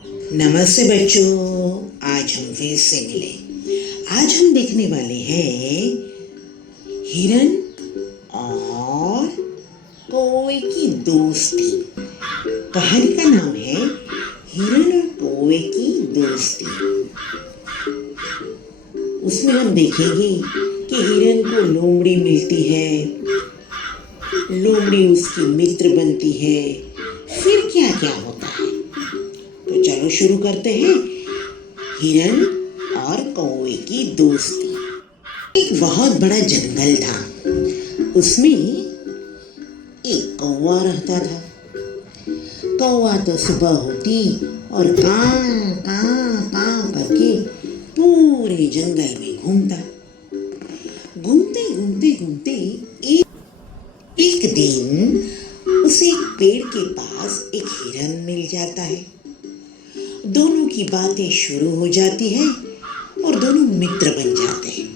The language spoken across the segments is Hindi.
नमस्ते बच्चों, आज हम फिर से मिले। आज हम देखने वाले हैं हिरन और कौवे की दोस्ती। कहानी का नाम है हिरन और कौवे की दोस्ती। उसमें हम देखेंगे कि हिरन को लोमड़ी मिलती है, लोमड़ी उसकी मित्र बनती है, फिर क्या क्या होता है। तो चलो शुरू करते हैं हिरन और कौवे की दोस्ती। एक बहुत बड़ा जंगल था। उसमें एक कौवा रहता था। कौवा तो सुबह होती और कां कां कां करके पूरे जंगल में घूमता। घूमते घूमते घूमते एक दिन उसे एक पेड़ के पास एक हिरन मिल जाता है। दोनों की बातें शुरू हो जाती है और दोनों मित्र बन जाते हैं।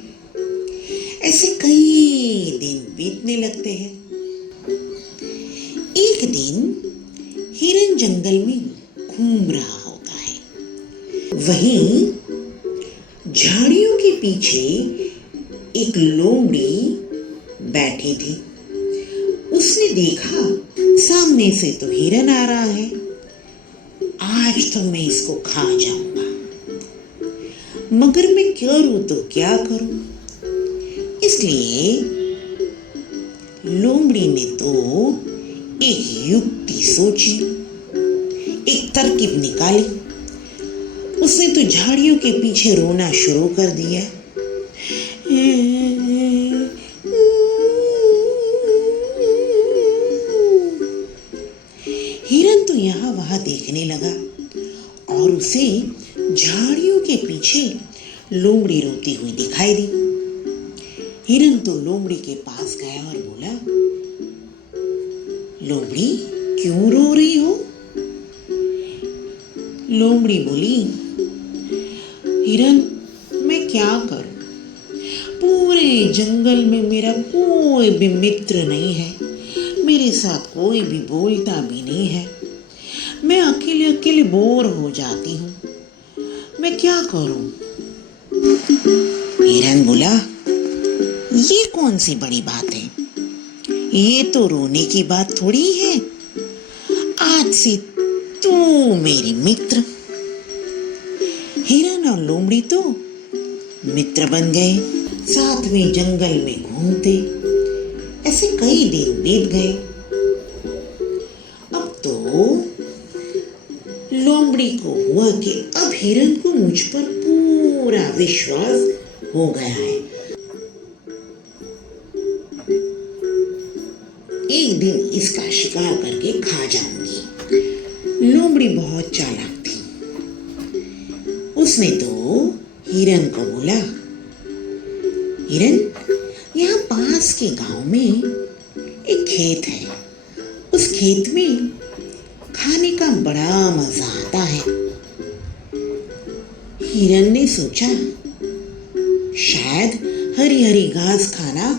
ऐसे कई दिन बीतने लगते हैं। एक दिन हिरन जंगल में घूम रहा होता है। वहीं झाड़ियों के पीछे एक लोमड़ी बैठी थी। उसने देखा सामने से तो हिरन आ रहा है, आज तो मैं इसको खा जाऊंगा, मगर मैं करूं तो क्या करूं। इसलिए लोमड़ी ने तो एक युक्ति सोची, एक तरकीब निकाली। उसने तो झाड़ियों के पीछे रोना शुरू कर दिया। हिरन तो यहाँ वहां देखने लगा और उसे झाड़ियों के पीछे लोमड़ी रोती हुई दिखाई दी। हिरन तो लोमड़ी के पास गया और बोला, लोमड़ी क्यों रो रही हो? लोमड़ी बोली, हिरन मैं क्या करूं, पूरे जंगल में मेरा कोई भी मित्र नहीं है, मेरे साथ कोई भी बोलता भी नहीं है, मैं अकेले अकेले बोर हो जाती हूँ, मैं क्या करूं? हिरन बोला, ये कौन सी बड़ी बात है, ये तो रोने की बात थोड़ी है, आज से तू मेरी मित्र। हिरन और लोमड़ी तो मित्र बन गए, साथ में जंगल में घूमते। ऐसे कई दिन बीत गए। अब तो लोमड़ी को हुआ कि अब हिरन को मुझ पर पूरा विश्वास हो गया है। एक दिन इसका शिकार करके खा जाऊंगी। लोमड़ी बहुत चालाक थी। उसने तो हिरन को बोला, हिरन यहाँ पास के गांव में एक खेत है, उस खेत में खाने का बड़ा मजा आता है। हिरन ने सोचा, शायद हरी हरी घास खाना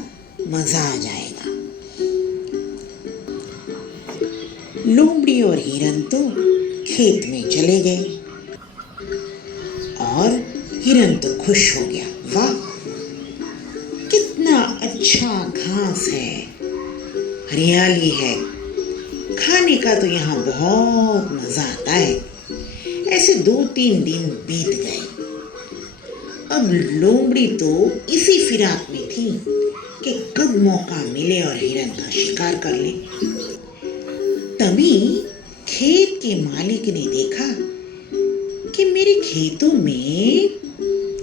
मजा आ जाएगा। लोमड़ी और हिरन तो खेत में चले गए और हिरन तो खुश हो गया, वाह कितना अच्छा घास है, हरियाली है, खाने का तो यहाँ बहुत मजा आता है। ऐसे 2-3 दिन बीत गए। अब लोमड़ी तो इसी फिराक में थी कि कब मौका मिले और हिरन का शिकार कर ले। तभी खेत के मालिक ने देखा कि मेरे खेतों में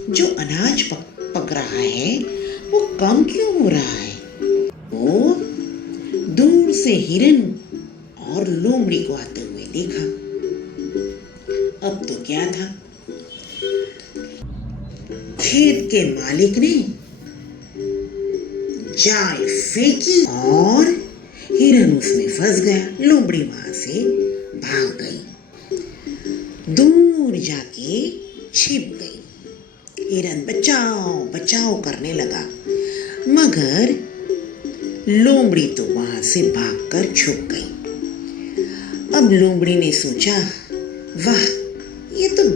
जो अनाज पक रहा है वो कम क्यों हो रहा है। वो दूर से हिरन और लोमड़ी को आते हुए देखा। अब तो क्या था, खेत के मालिक ने जाल फेंकी और हिरन उसमें फंस गया। लोमड़ी वहां से भाग गई, दूर जाके छिप गई। हिरन बचाओ बचाओ करने लगा, मगर लोमड़ी तो वहां से भागकर छुप गई। अब लोमड़ी ने सोचा, वाह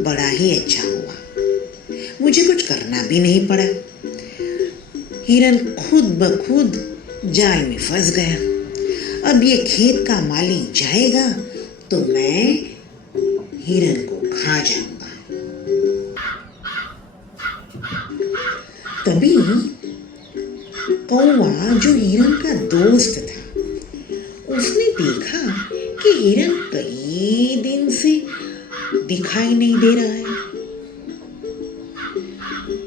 बड़ा ही अच्छा हुआ, मुझे कुछ करना भी नहीं पड़ा। हिरन खुद ब खुद जाल में फंस गया। अब ये खेत का मालिक जाएगा तो मैं हिरन को खा जाऊंगा। तभी कौवा जो हिरन का दोस्त था, उसने देखा कि हिरन कई दिन से दिखाई नहीं दे रहा है।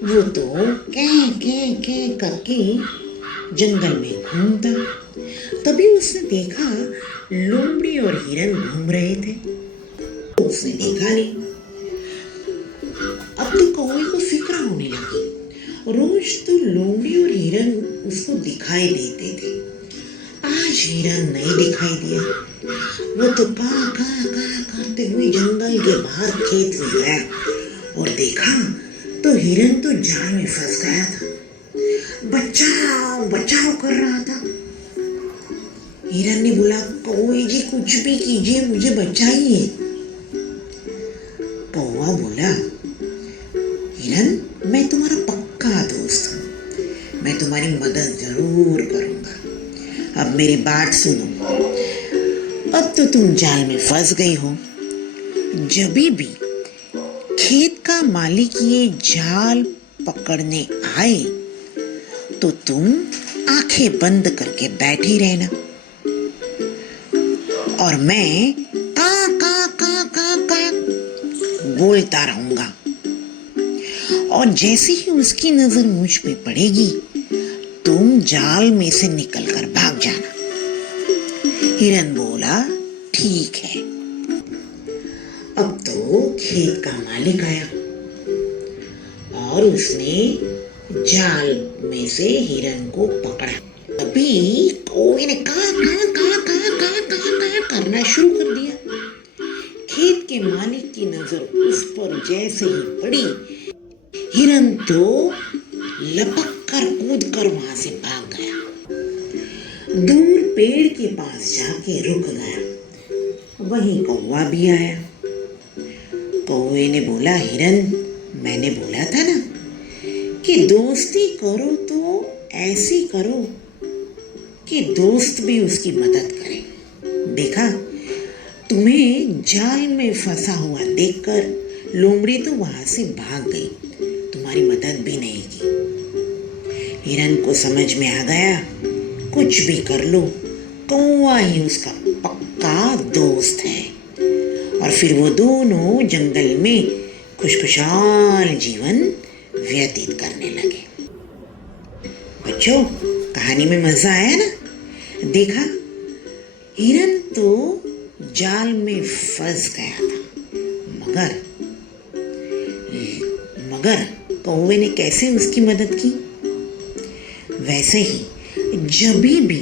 वो तो कैं कैं कैं करके जंगल में घूमता। तभी उसने देखा लोमड़ी और हिरन घूम रहे थे। उसने देखा नहीं। अब तो कौवे को फिक्र होने लगी। रोज तो लोमड़ी और हिरन उसको दिखाई देते थे, आज हिरन नहीं दिखाई दिया। वो तो का का करते हुए जंगल के बाहर खेत में गया और देखा तो हिरन तो जाल में फंस गया था, बचाओ बचाओ कर रहा था। हिरन ने बोला, कौवे जी कुछ भी कीजिए, मुझे बचाइए। कौवा बोला, हिरन मैं तुम्हारा पक्का दोस्त हूँ, मैं तुम्हारी मदद जरूर करूँगा। अब मेरी बात सुनो। अब तो तुम जाल में फंस गई हो। जब भी खेत का मालिक ये जाल पकड़ने आए तो तुम आंखें बंद करके बैठी रहना और मैं का बोलता रहूंगा। और जैसे ही उसकी नजर मुझ पे पड़ेगी तुम जाल में से निकलकर भाग जाना। हिरन बोला, ठीक है। अब तो खेत का मालिक आया और उसने जाल में से हिरन को पकड़ा। तभी कौवे ने का करना शुरू कर दिया। खेत के मालिक की नजर उस पर जैसे ही पड़ी, हिरन तो लपक कर कूद कर वहां से भाग गया। दूर पेड़ के पास जाके रुक गया। वहीं कौवा भी आया। कौवे ने बोला, हिरन मैंने बोला था ना कि दोस्ती करो तो ऐसी करो कि दोस्त भी उसकी मदद करे। देखा, तुम्हें जाल में फंसा हुआ देखकर लोमड़ी तो वहां से भाग गई, तुम्हारी मदद भी नहीं की। हिरन को समझ में आ गया, कुछ भी कर लो, कौवा ही उसका पक्का दोस्त है। और फिर वो दोनों जंगल में खुशखुशाल जीवन व्यतीत करने लगे। बच्चों, कहानी में मजा आया ना? देखा, हिरन तो जाल में फंस गया था, मगर कौवे ने कैसे उसकी मदद की। वैसे ही जब भी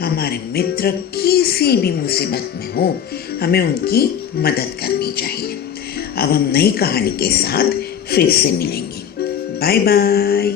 हमारे मित्र किसी भी मुसीबत में हो, हमें उनकी मदद करनी चाहिए। अब हम नई कहानी के साथ फिर से मिलेंगे। Bye bye.